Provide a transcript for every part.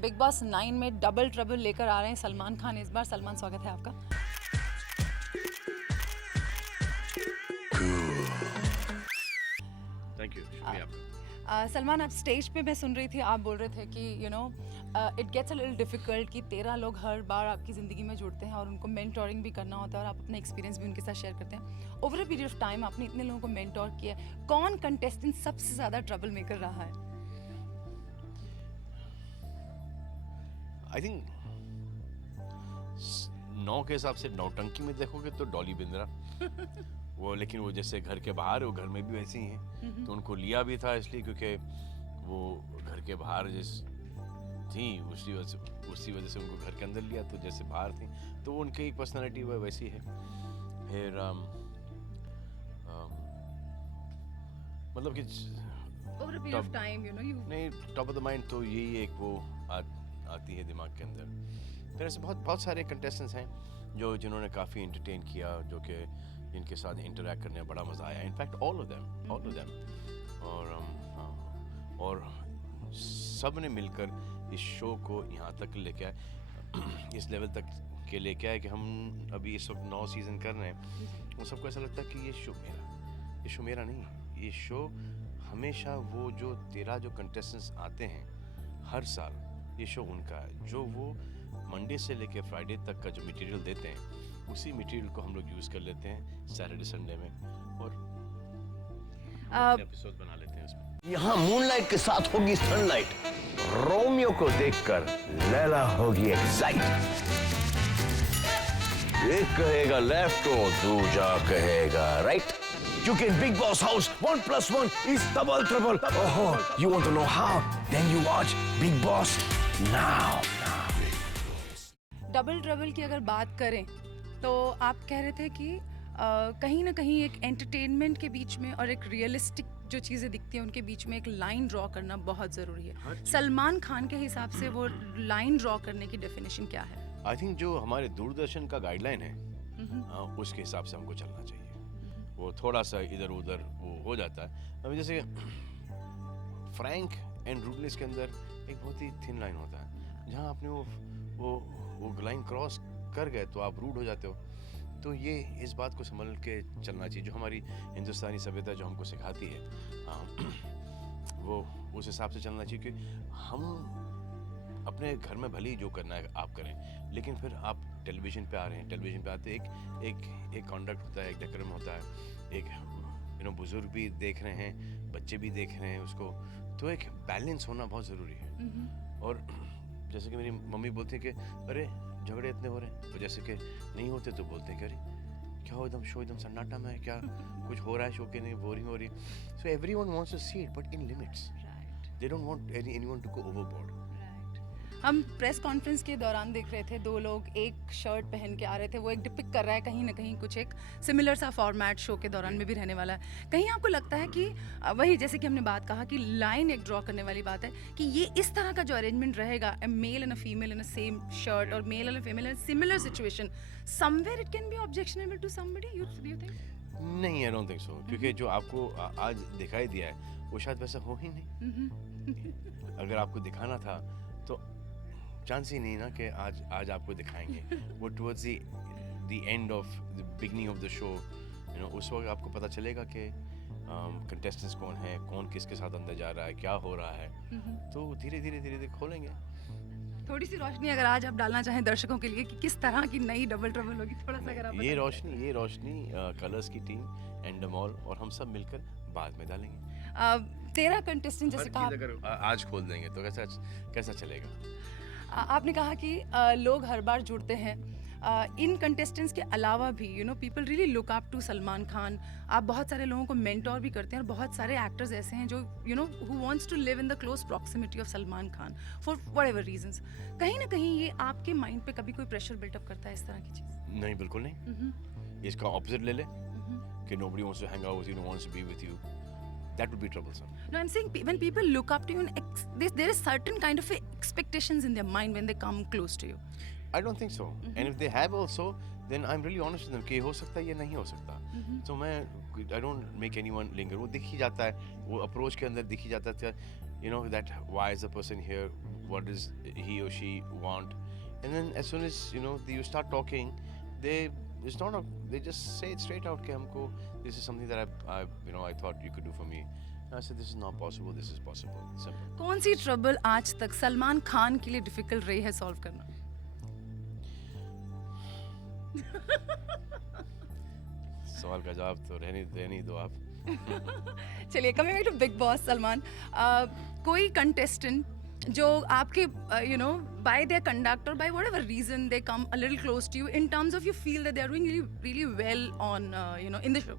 Big boss 9 में double trouble लेकर आ रहे हैं सलमान खान इस बार। सलमान, स्वागत है आपका। थैंक यू, शुक्रिया आपका। सलमान, आप स्टेज पे मैं सुन रही थी, आप बोल रहे थे कि it gets a little difficult कि 13 लोग हर बार आपकी ज़िंदगी में जुड़ते हैं और उनको मेंटोरिंग भी करना होता है और आप अपना एक्सपीरियंस भी उनके साथ शेयर करते हैं। Over a period of time आपने इतने लोगों को मेंटोर किया है, कौन कंटेस्टेंट सबसे ज़्यादा ट्रबल मेकर रहा है? आई थिंक 9 के हिसाब से नौटंकी में देखोगे तो डॉली बिंद्रा वो, लेकिन वो जैसे घर के बाहर है वो घर में भी वैसे ही हैं, तो उनको लिया भी था इसलिए क्योंकि वो घर के बाहर जिस थी उसी वजह से उनको घर के अंदर लिया, तो जैसे बाहर थी तो उनकी एक पर्सनालिटी वो वैसी है। फिर मतलब कि over a period of time नहीं, टॉप ऑफ द माइंड तो यही एक वो आती है दिमाग के अंदर। फिर ऐसे बहुत बहुत सारे कंटेस्टेंट्स हैं जिन्होंने काफ़ी एंटरटेन किया, जो कि जिनके साथ इंटरेक्ट करने में बड़ा मज़ा आया। इनफैक्ट ऑल ऑफ देम और सब ने मिलकर इस शो को यहाँ तक लेके आए, इस लेवल तक के लेके आए कि हम अभी इस वक्त 9 सीज़न कर रहे हैं। उन सबको ऐसा लगता है कि ये शो मेरा नहीं, ये शो हमेशा वो जो 13 जो कंटेस्टेंट्स आते हैं हर साल, ये शो उनका है। जो वो मंडे से लेके फ्राइडे तक का जो मटेरियल देते हैं, उसी मटेरियल को हम लोग यूज़ कर लेते हैं सैटरडे संडे में और एपिसोड बना लेते हैं उसमें। यहाँ मूनलाइट के साथ होगी सनलाइट, रोमियो को देखकर लैला होगी एक्साइट। एक कहेगा लेफ्ट तो दूजा कहेगा राइट, क्योंकि in Big Boss House 1+1 is double trouble. Oh, you want to know how? Then you watch Big Boss now. Double trouble की अगर बात करें तो आप कह रहे थे कि कहीं ना कहीं एक एंटरटेनमेंट के बीच में और एक रियलिस्टिक जो चीज़ें दिखती हैं उनके बीच में एक लाइन ड्रॉ करना बहुत ज़रूरी है। सलमान खान के हिसाब से वो लाइन ड्रॉ करने की डेफिनेशन क्या है? आई थिंक जो हमारे दूरदर्शन का गाइडलाइन है उसके हिसाब से हमको चलना चाहिए। वो थोड़ा सा इधर उधर वो हो जाता है। अभी जैसे फ्रैंक एंड रूडनेस के अंदर एक बहुत ही थिन लाइन होता है, जहाँ आपने वो लाइन क्रॉस कर गए तो आप रूड हो जाते हो। तो ये इस बात को संभल के चलना चाहिए, जो हमारी हिंदुस्तानी सभ्यता जो हमको सिखाती है वो उस हिसाब से चलना चाहिए कि हम अपने घर में भले ही जो करना है आप करें, लेकिन फिर आप टेलीविज़न पे आ रहे हैं, टेलीविज़न पे आते एक कॉन्डक्ट होता है, एक डेकोरम होता है, एक बुजुर्ग भी देख रहे हैं, बच्चे भी देख रहे हैं उसको, तो एक बैलेंस होना बहुत ज़रूरी है। और जैसे कि मेरी मम्मी बोलती है कि अरे झगड़े इतने हो रहे हैं, तो जैसे कि नहीं होते तो बोलते हैं कि अरे क्या हो, एकदम शो एकदम सन्नाटा में है, क्या कुछ हो रहा है शो के, नहीं बोरिंग हो रही है। So everyone wants to see it but in limits, they don't want anyone to go overboard. हम प्रेस कॉन्फ्रेंस के दौरान देख रहे थे, 2 लोग एक शर्ट पहन के आ रहे थे, वो एक डिपिक्ट कर रहा है कहीं ना कहीं कुछ एक सिमिलर सा फॉर्मेट शो के दौरान में भी रहने वाला है। कहीं आपको लगता है कि वही जैसे कि हमने बात कहा कि लाइन एक ड्रॉ करने वाली बात है कि ये इस तरह का जो अरेंजमेंट रहेगा, a male and a female in a same shirt और male and a female in a similar situation, somewhere it can be objectionable to somebody, you think? नहीं, आई डोंट थिंक सो, क्योंकि जो आपको आज दिखाई दिया है वो शायद वैसा हो ही नहीं। अगर आपको दिखाना था तो चांस ही नहीं ना कि आज आपको दिखाएंगे। वो towards the end of the beginning of the show, उस वक्त आपको पता चलेगा कि कंटेस्टेंट्स कौन है, कौन किसके साथ अंदर जा रहा है, क्या हो रहा है। तो धीरे धीरे खोलेंगे। थोड़ी सी रोशनी अगर आज आप डालना चाहें दर्शकों के लिए कि किस तरह की नई डबल ट्रबल होगी, थोड़ा सा अगर आप ये रोशनी कलर्स की टीम एंडमॉल और हम सब मिलकर बाद में डालेंगे। 13 कंटेस्टेंट जैसे कहा, अगर आज खोल देंगे तो कैसा चलेगा? आपने कहा कि लोग हर बार जुड़ते हैं। इन कंटेस्टेंट्स के अलावा भी people really look up to Salman Khan. आप बहुत सारे लोगों को मेंटोर भी करते हैं और बहुत सारे एक्टर्स ऐसे हैं जो who wants to live in the close proximity of Salman Khan for whatever reasons. कहीं ना कहीं ये आपके माइंड पे कभी कोई प्रेशर बिल्टअप करता है इस तरह की चीज़? नहीं, बिल्कुल नहीं। इसका ऑपोजिट ले ले कि nobody wants to hang out with you, no one wants to be with you. That would be troublesome. No, I'm saying when people look up to you, there is certain kind of expectations in their mind when they come close to you. I don't think so. And if they have also, then I'm really honest with them कि हो सकता है ये नहीं हो सकता। तो मैं I don't make anyone linger. वो दिख ही जाता है, वो अप्रोच के अंदर दिख ही जाता है। you know, that why is the person here, what does he or she want, and then as soon as you know you start talking, they just say it straight out कि हमको this is something that I thought you could do for me. And I said this is not possible, this is possible. Simple. कौन सी trouble आज तक सलमान खान के लिए difficult रही है solve करना? सवाल का जवाब तो रहने दो आप. चलिए coming back to Bigg Boss Salman, कोई कंटेस्टेंट जो आपके you know by their conduct और by whatever reason they come a little close to you in terms of you feel that they are doing really well on you know in the show,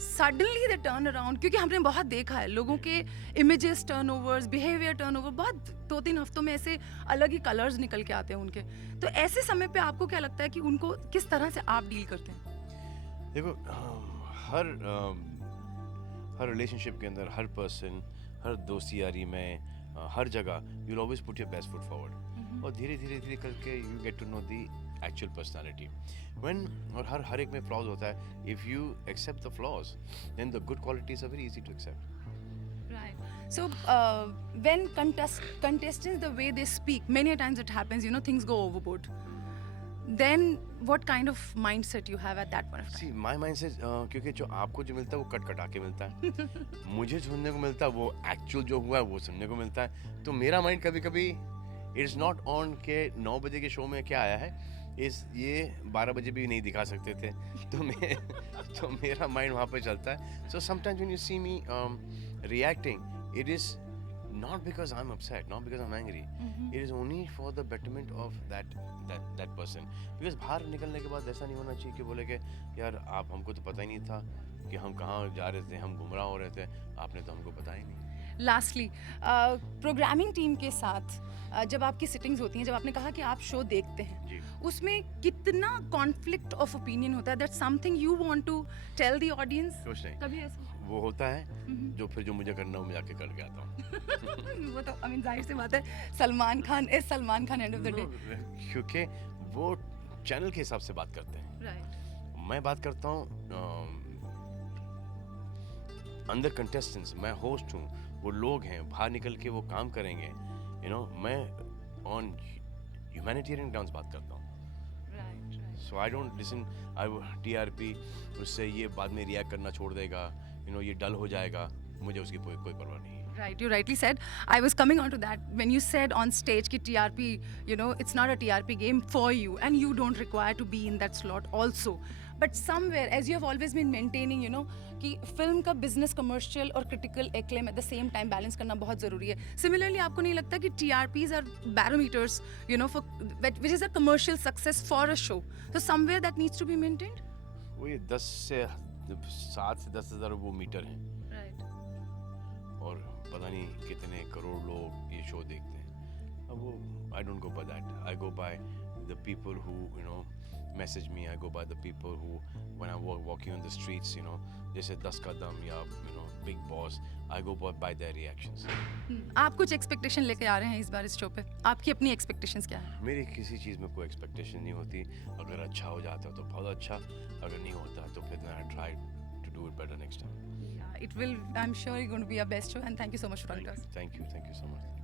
suddenly they turn around, क्योंकि हमने बहुत देखा है लोगों के images turnovers, behaviour turnover, बहुत 2-3 हफ्तों में ऐसे अलग ही कलर्स निकल के आते हैं उनके. तो ऐसे समय पे आपको क्या लगता है कि उनको किस तरह से आप डील करते हैं? देखो हर रिलेशनशिप के अंदर हर पर्सन, हर दोस्ती यारी में, हर जगह you will always put your best foot forward, और धीरे धीरे करके you get to know the actual personality. When और हर एक में फ्लॉज होता है. If you accept the flaws then the good qualities are very easy to accept. Right. So when contestants, the way they speak, many a times it happens, you know, things go overboard. Then what kind of mindset you have at that point of time? See my mindset, क्योंकि जो आपको जो मिलता है वो cut के मिलता है. मुझे सुनने को मिलता है वो एक्चुअल जो हुआ है वो सुनने को मिलता है. तो मेरा माइंड कभी कभी इट इज़ नॉट ऑन के 9 बजे के शो में क्या आया है ये 12 बजे भी नहीं दिखा सकते थे. तो मेरा माइंड वहाँ पे चलता है. So sometimes when you see me reacting, it is not because I'm upset, not because I'm angry. It is only for the betterment of that person. Because बाहर निकलने के बाद ऐसा नहीं होना चाहिए कि बोले कि यार आप हमको तो पता ही नहीं था कि हम कहाँ जा रहे थे, हम गुमराह हो रहे थे, आपने तो हमको पता ही नहीं. लास्टली प्रोग्रामिंग टीम के साथ जब आपकी सिटिंग्स होती हैं, जब आपने कहा कि आप शो देखते हैं, जी. उसमें कितना कॉन्फ्लिक्ट ऑफ ओपिनियन होता है, that something you want to tell the audience? कुछ नहीं, कभी ऐसा वो होता है जो मुझे करना हो मैं जाके करके आता हूँ. वो तो आई मीन जाहिर सी बात है, Salman Khan is Salman Khan end of the day. क्योंकि वो चैनल के हिसाब से बात करते हैं. राइट. मैं बात करता हूँ अंदर कंटेस्टेंट्स, मैं होस्ट हूँ, वो लोग हैं, बाहर निकल के वो काम करेंगे. यू नो मैं ऑन ह्यूमैनिटेरियन ग्राउंड्स बात करता हूँ. सो आई डोंट लिसन TRP उससे ये बाद में रिएक्ट करना छोड़ देगा, यू नो ये डल हो जाएगा, मुझे उसकी कोई परवाह नहीं है. Right, you rightly said. I was coming on to that when you said on stage कि TRP, you know, it's not a TRP game for you and you don't require to be in that slot also. But somewhere, as you have always been maintaining, you know, कि film का business, commercial और critical acclaim at the same time balance करना बहुत ज़रूरी है. Similarly आपको नहीं लगता कि TRPs are barometers, you know, for which is a commercial success for a show, तो somewhere that needs to be maintained? वो ये 7 से 10 हज़ार वो मीटर हैं. राइट. और पता नहीं कितने करोड़ लोग ये शो देखते हैं. अब वो I don't go by that, I go by the people who you know message me, I go by the people who when I walking on the streets, you know, जैसे 10 कदम या you know big boss, I go bye there reactions. आप कुछ expectation लेके आ रहे हैं इस बार इस show पे? आपकी अपनी एक्सपेक्टेशंस क्या है? मेरी किसी चीज़ में कोई एक्सपेक्टेशन नहीं होती. अगर अच्छा हो जाता तो बहुत अच्छा, अगर नहीं होता तो फिर I try to do it better next time. It will, I'm sure you're going to be our best show, and thank you so much for talking to us. Thank you so much.